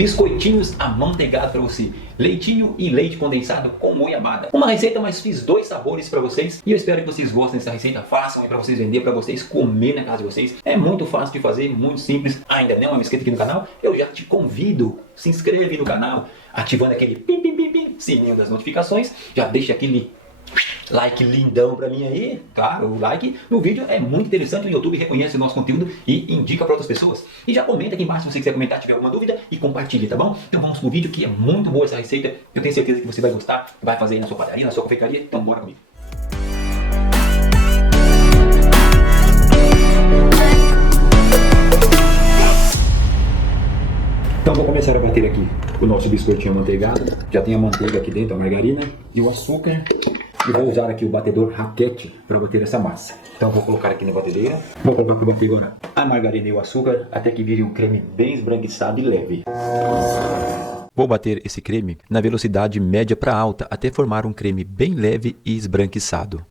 biscoitinhos amanteigados para você, leitinho e leite condensado com goiabada. Uma receita, mas fiz 2 sabores para vocês e eu espero que vocês gostem dessa receita. Façam aí para vocês vender, para vocês comer na casa de vocês. É muito fácil de fazer, muito simples. Ainda não é inscrito aqui no canal? Eu já te convido, se inscreve no canal, ativando aquele pim, pim, pim, pim, sininho das notificações. Já deixa aquele like lindão pra mim aí. Claro, o like no vídeo é muito interessante. O YouTube reconhece o nosso conteúdo e indica para outras pessoas. E já comenta aqui embaixo se você quiser comentar, tiver alguma dúvida, e compartilhe, tá bom? Então vamos pro vídeo, que é muito boa essa receita. Eu tenho certeza que você vai gostar, vai fazer aí na sua padaria, na sua confeitaria. Então bora comigo. Então vou começar a bater aqui o nosso biscoitinho amanteigado. Já tem a manteiga aqui dentro, a margarina e o açúcar. E vou usar aqui o batedor raquete para bater essa massa. Então vou colocar aqui na batedeira. Vou colocar aqui bater agora a margarina e o açúcar até que vire um creme bem esbranquiçado e leve. Vou bater esse creme na velocidade média para alta até formar um creme bem leve e esbranquiçado.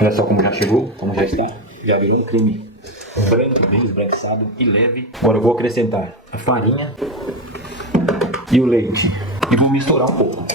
Olha só como já chegou, como já está. Já virou um creme branco, bem esbranquiçado e leve. Agora eu vou acrescentar a farinha e o leite e vou misturar um pouco.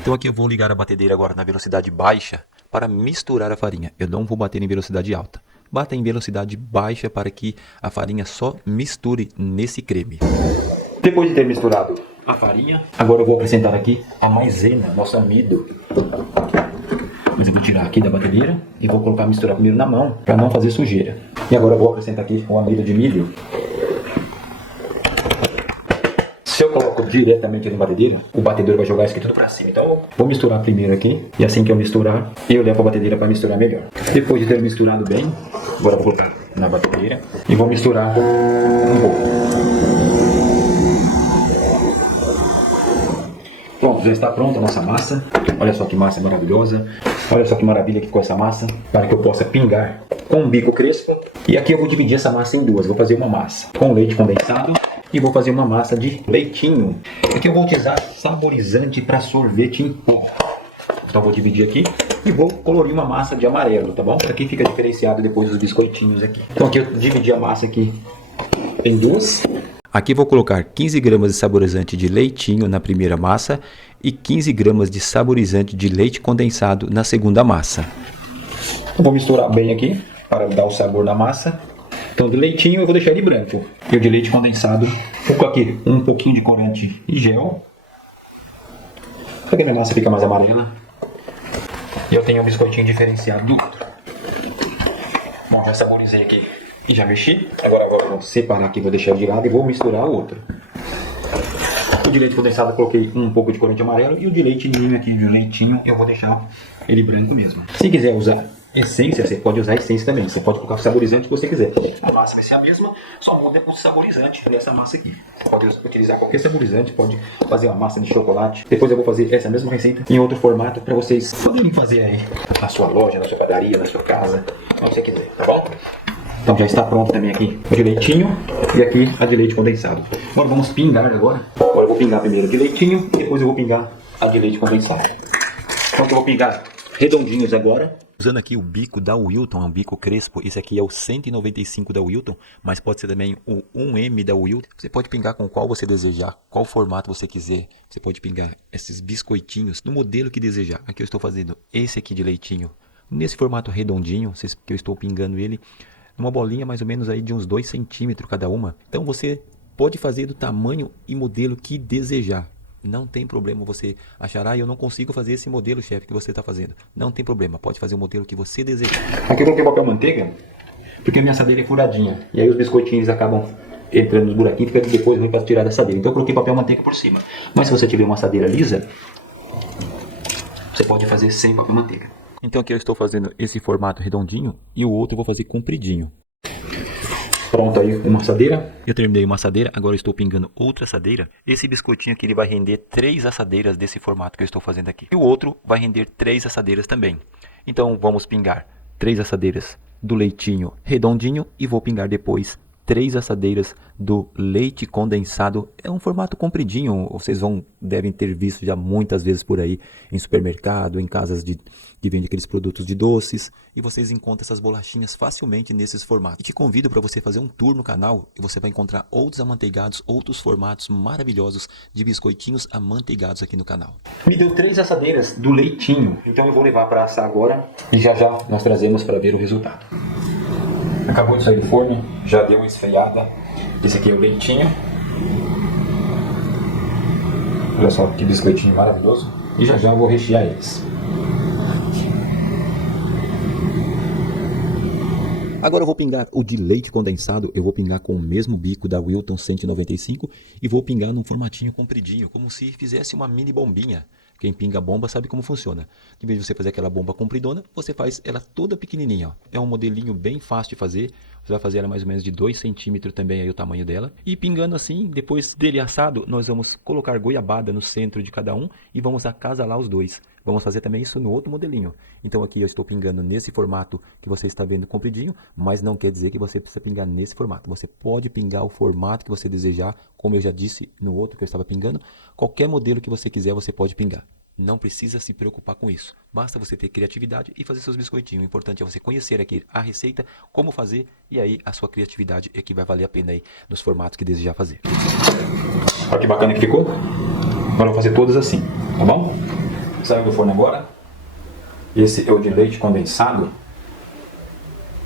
Então aqui eu vou ligar a batedeira agora na velocidade baixa para misturar a farinha. Eu não vou bater em velocidade alta. Bata em velocidade baixa para que a farinha só misture nesse creme. Depois de ter misturado a farinha, agora eu vou acrescentar aqui a maisena, nosso amido. Mas eu vou tirar aqui da batedeira e vou colocar misturar primeiro na mão para não fazer sujeira. E agora eu vou acrescentar aqui o amido de milho. Se eu coloco diretamente na batedeira, o batedor vai jogar isso aqui tudo para cima. Então eu vou misturar primeiro aqui, e assim que eu misturar, eu levo a batedeira para misturar melhor. Depois de ter misturado bem, agora eu vou colocar na batedeira e vou misturar um pouco. Pronto, já está pronta a nossa massa. Olha só que massa maravilhosa. Olha só que maravilha que ficou essa massa. Para que eu possa pingar com um bico crespo. E aqui eu vou dividir essa massa em duas. Vou fazer uma massa com leite condensado e vou fazer uma massa de leitinho. Aqui eu vou utilizar saborizante para sorvete em pó. Então eu vou dividir aqui e vou colorir uma massa de amarelo, tá bom? Aqui fica diferenciado depois dos biscoitinhos aqui. Então aqui eu dividi a massa aqui em duas. Aqui vou colocar 15 gramas de saborizante de leitinho na primeira massa e 15 gramas de saborizante de leite condensado na segunda massa. Eu vou misturar bem aqui para dar o sabor na massa. Então de leitinho eu vou deixar ele branco. E o de leite condensado, vou colocar aqui um pouquinho de corante e gel. Para que a minha massa fica mais amarela. E eu tenho um biscoitinho diferenciado do outro. Bom, já saborizei aqui e já mexi. Agora eu vou separar aqui, vou deixar de lado e vou misturar o outro. O de leite condensado eu coloquei um pouco de corante amarelo e o de leite ninho aqui, de leitinho, eu vou deixar ele branco mesmo. Se quiser usar essência, você pode usar essência também. Você pode colocar o saborizante que você quiser. A massa vai ser a mesma, só muda o saborizante nessa massa aqui. Você pode utilizar qualquer saborizante, pode fazer uma massa de chocolate. Depois eu vou fazer essa mesma receita em outro formato para vocês poderem fazer aí na sua loja, na sua padaria, na sua casa, onde você quiser, tá bom? Então já está pronto também aqui o de leitinho e aqui a de leite condensado. Agora vamos pingar agora. Agora eu vou pingar primeiro a de leitinho e depois eu vou pingar a de leite condensado. Então eu vou pingar redondinhos agora. Usando aqui o bico da Wilton, é um bico crespo. Esse aqui é o 195 da Wilton, mas pode ser também o 1M da Wilton. Você pode pingar com qual você desejar, qual formato você quiser. Você pode pingar esses biscoitinhos no modelo que desejar. Aqui eu estou fazendo esse aqui de leitinho nesse formato redondinho, que eu estou pingando ele numa bolinha mais ou menos aí de uns 2 centímetros cada uma. Então você pode fazer do tamanho e modelo que desejar. Não tem problema você achar, eu não consigo fazer esse modelo, chefe, que você está fazendo. Não tem problema, pode fazer o modelo que você desejar. Aqui eu coloquei papel manteiga, porque a minha assadeira é furadinha. E aí os biscoitinhos acabam entrando nos buraquinhos e fica depois ruim para tirar da assadeira. Então eu coloquei papel manteiga por cima. Mas se você tiver uma assadeira lisa, você pode fazer sem papel manteiga. Então aqui eu estou fazendo esse formato redondinho e o outro eu vou fazer compridinho. Pronto aí uma assadeira. Eu terminei uma assadeira, agora eu estou pingando outra assadeira. Esse biscoitinho aqui ele vai render 3 assadeiras desse formato que eu estou fazendo aqui. E o outro vai render 3 assadeiras também. Então vamos pingar 3 assadeiras do leitinho redondinho e vou pingar depois 3 assadeiras do leite condensado. É um formato compridinho, vocês devem ter visto já muitas vezes por aí em supermercado, em casas que vendem aqueles produtos de doces, e vocês encontram essas bolachinhas facilmente nesses formatos. E te convido para você fazer um tour no canal e você vai encontrar outros amanteigados, outros formatos maravilhosos de biscoitinhos amanteigados aqui no canal. Me deu 3 assadeiras do leitinho, então eu vou levar para assar agora e já já nós trazemos para ver o resultado. Acabou de sair do forno, já deu uma esfriada. Esse aqui é o leitinho. Olha só que biscoitinho maravilhoso. E já já eu vou rechear eles. Agora eu vou pingar o de leite condensado, eu vou pingar com o mesmo bico da Wilton 195 e vou pingar num formatinho compridinho, como se fizesse uma mini bombinha. Quem pinga bomba sabe como funciona. Em vez de você fazer aquela bomba compridona, você faz ela toda pequenininha. Ó. É um modelinho bem fácil de fazer. Você vai fazer ela mais ou menos de 2 centímetros também aí o tamanho dela. E pingando assim, depois dele assado, nós vamos colocar goiabada no centro de cada um e vamos acasalar os dois. Vamos fazer também isso no outro modelinho. Então aqui eu estou pingando nesse formato que você está vendo compridinho, mas não quer dizer que você precisa pingar nesse formato. Você pode pingar o formato que você desejar, como eu já disse no outro que eu estava pingando. Qualquer modelo que você quiser, você pode pingar. Não precisa se preocupar com isso. Basta você ter criatividade e fazer seus biscoitinhos. O importante é você conhecer aqui a receita, como fazer, e aí a sua criatividade é que vai valer a pena aí nos formatos que desejar fazer. Olha que bacana que ficou. Agora eu vou fazer todos assim, tá bom? Saiu do forno agora. Esse é o de leite condensado.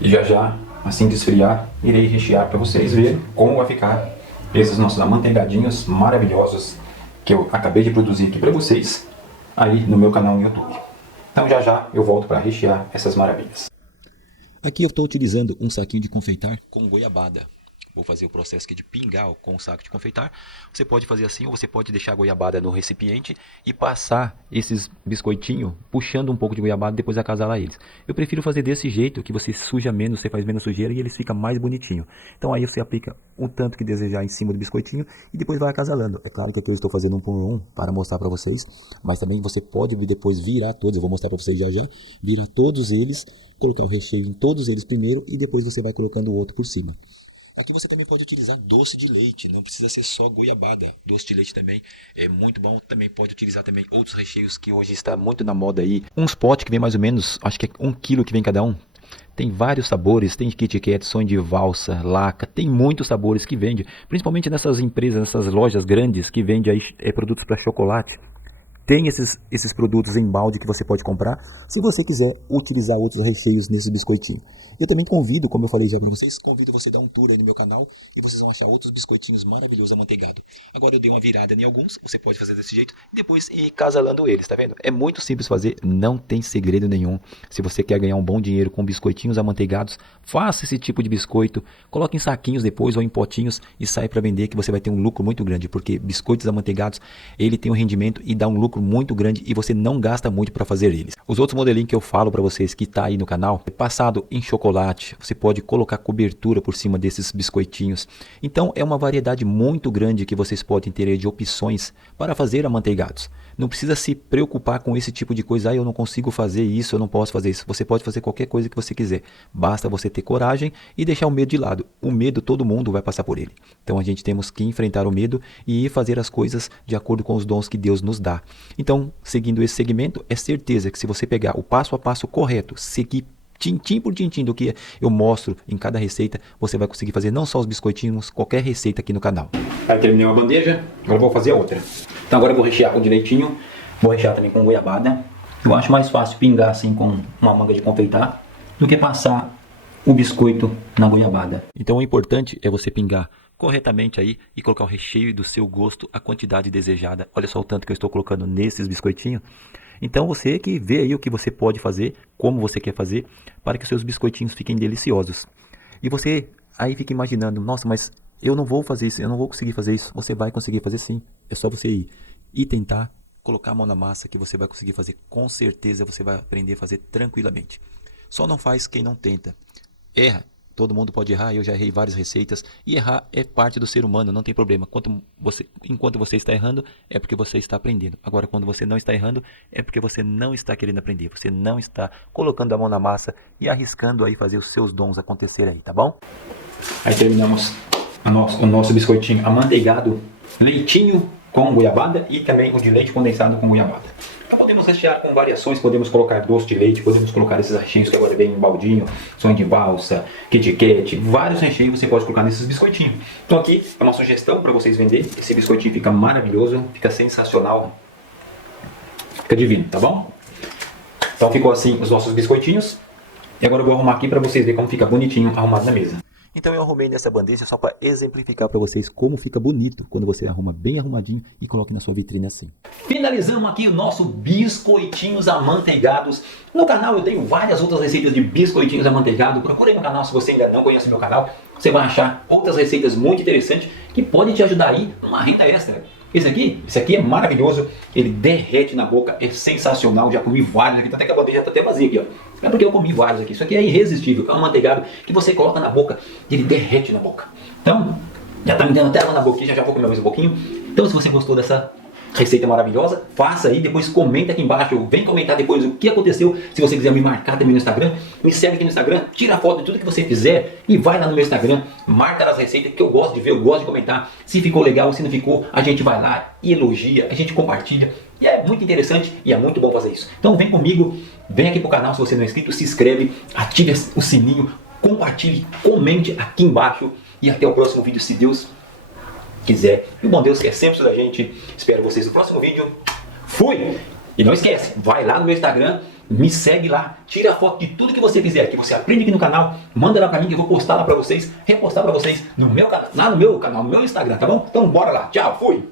E já já, assim que esfriar, irei rechear para vocês verem como vai ficar esses nossos amanteigadinhos maravilhosos que eu acabei de produzir aqui para vocês aí no meu canal no YouTube. Então já já eu volto para rechear essas maravilhas. Aqui eu estou utilizando um saquinho de confeitar com goiabada. Vou fazer o processo aqui de pingar com o saco de confeitar. Você pode fazer assim ou você pode deixar a goiabada no recipiente e passar esses biscoitinhos puxando um pouco de goiabada e depois acasalar eles. Eu prefiro fazer desse jeito, que você suja menos, você faz menos sujeira e eles ficam mais bonitinhos. Então aí você aplica o tanto que desejar em cima do biscoitinho e depois vai acasalando. É claro que aqui eu estou fazendo um por um para mostrar para vocês, mas também você pode depois virar todos, eu vou mostrar para vocês já já, virar todos eles, colocar o recheio em todos eles primeiro e depois você vai colocando o outro por cima. Aqui você também pode utilizar doce de leite, não precisa ser só goiabada. Doce de leite também é muito bom. Também pode utilizar também outros recheios que hoje está muito na moda aí. Uns potes que vem mais ou menos, acho que é 1 quilo que vem cada um. Tem vários sabores, tem Kit Kat, sonho de valsa, laca, tem muitos sabores que vende. Principalmente nessas empresas, nessas lojas grandes que vendem aí, produtos para chocolate. Tem esses produtos em balde que você pode comprar se você quiser utilizar outros recheios nesses biscoitinhos. Eu também convido, como eu falei já para vocês, convido você a dar um tour aí no meu canal e vocês vão achar outros biscoitinhos maravilhosos amanteigados. Agora eu dei uma virada em alguns, você pode fazer desse jeito e depois ir casalando eles, tá vendo? É muito simples fazer, não tem segredo nenhum. Se você quer ganhar um bom dinheiro com biscoitinhos amanteigados, faça esse tipo de biscoito, coloque em saquinhos depois ou em potinhos e sai para vender que você vai ter um lucro muito grande, porque biscoitos amanteigados, ele tem um rendimento e dá um lucro muito grande e você não gasta muito para fazer eles. Os outros modelinhos que eu falo para vocês que tá aí no canal, é passado em chocolate, você pode colocar cobertura por cima desses biscoitinhos. Então é uma variedade muito grande que vocês podem ter aí de opções para fazer amanteigados. Não precisa se preocupar com esse tipo de coisa, eu não consigo fazer isso, eu não posso fazer isso. Você pode fazer qualquer coisa que você quiser. Basta você ter coragem e deixar o medo de lado. O medo todo mundo vai passar por ele. Então a gente temos que enfrentar o medo e ir fazer as coisas de acordo com os dons que Deus nos dá. Então, seguindo esse segmento, é certeza que se você pegar o passo a passo correto, seguir tintim por tintim do que eu mostro em cada receita, você vai conseguir fazer não só os biscoitinhos, qualquer receita aqui no canal. Aí terminei uma bandeja, agora eu vou fazer a outra. Então agora eu vou rechear com direitinho, vou rechear também com goiabada. Eu acho mais fácil pingar assim com uma manga de confeitar do que passar o biscoito na goiabada. Então o importante é você pingar corretamente aí e colocar o recheio do seu gosto, a quantidade desejada. Olha só o tanto que eu estou colocando nesses biscoitinhos. Então você que vê aí o que você pode fazer, como você quer fazer, para que os seus biscoitinhos fiquem deliciosos. E você aí fica imaginando, nossa, mas eu não vou fazer isso, eu não vou conseguir fazer isso. Você vai conseguir fazer sim. É só você ir e tentar colocar a mão na massa que você vai conseguir fazer. Com certeza você vai aprender a fazer tranquilamente. Só não faz quem não tenta. Erra, Todo mundo pode errar, eu já errei várias receitas. E errar é parte do ser humano, não tem problema. Enquanto você está errando, é porque você está aprendendo. Agora, quando você não está errando, é porque você não está querendo aprender. Você não está colocando a mão na massa e arriscando aí fazer os seus dons acontecer aí, tá bom? Aí terminamos o nosso biscoitinho amanteigado, leitinho com goiabada e também o de leite condensado com goiabada. Então podemos rechear com variações, podemos colocar doce de leite, podemos colocar esses recheios que agora vem um baldinho, sonho de valsa, Kit Kat, vários recheios você pode colocar nesses biscoitinhos. Então aqui é uma sugestão para vocês venderem. Esse biscoitinho fica maravilhoso, fica sensacional, fica divino, tá bom? Então ficou assim os nossos biscoitinhos. E agora eu vou arrumar aqui para vocês verem como fica bonitinho arrumado na mesa. Então eu arrumei nessa bandeja só para exemplificar para vocês como fica bonito quando você arruma bem arrumadinho e coloque na sua vitrine assim. Finalizamos aqui o nosso biscoitinhos amanteigados. No canal eu tenho várias outras receitas de biscoitinhos amanteigados. Procure aí no canal se você ainda não conhece meu canal. Você vai achar outras receitas muito interessantes que podem te ajudar aí numa renda extra. Esse aqui é maravilhoso, ele derrete na boca, é sensacional, já comi vários aqui, até que a bandeja está até vazia aqui, ó. É porque eu comi vários aqui, isso aqui é irresistível, é um amanteigado que você coloca na boca e ele derrete na boca. Então, já está me dando até água na boquinha, já vou comer mais um pouquinho. Então se você gostou dessa receita maravilhosa, faça aí, depois comenta aqui embaixo, vem comentar depois o que aconteceu. Se você quiser me marcar também no Instagram, me segue aqui no Instagram, tira a foto de tudo que você fizer e vai lá no meu Instagram, marca nas receitas que eu gosto de ver, eu gosto de comentar. Se ficou legal, se não ficou, a gente vai lá e elogia, a gente compartilha. E é muito interessante e é muito bom fazer isso. Então vem comigo, vem aqui pro canal se você não é inscrito, se inscreve, ative o sininho, compartilhe, comente aqui embaixo e até o próximo vídeo, se Deus quiser. E o bom Deus quer sempre da gente. Espero vocês no próximo vídeo. Fui! E não esquece, vai lá no meu Instagram, me segue lá, tira a foto de tudo que você fizer, que você aprende aqui no canal, manda lá pra mim que eu vou postar lá pra vocês, repostar pra vocês no meu canal, lá no meu canal, no meu Instagram, tá bom? Então bora lá, tchau, fui!